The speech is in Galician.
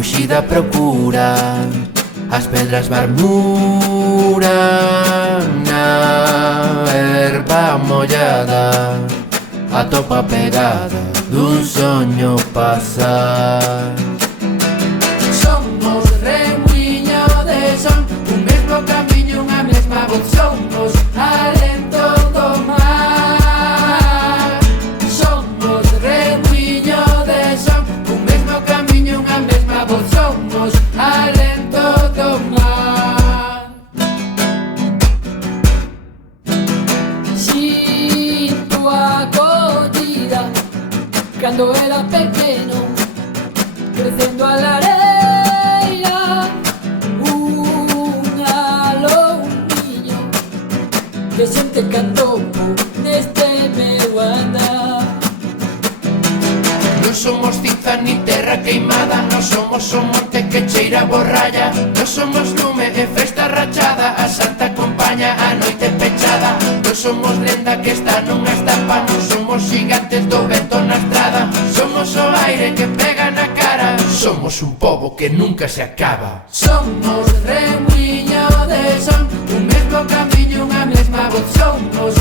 fuxida procura, as pedras barmuran na erva mollada, atopa pegada dun soño pasar. Somos remuiño de son, un mesmo camiño, unha mesma voz. Somos alento do mar. Somos remuiño de son, un mesmo camiño, unha mesma voz. Somos alento do mar. Sinto a acollida cando era pequeno, crecendo a lareira, un aloumiño de xente que atopo neste meu andar. Non somos cinza ni terra queimada, non somos o monte que cheira borralla, non somos lume e festa rachada, a santa acompaña a noite pechada. Non somos lenda que está nunha estampa, non somos gigantes do vento na estrada, somos o aire que pega na cara, somos un pobo que nunca se acaba. Somos remuiño de son, un mesmo camiño, unha mesma voz. Somos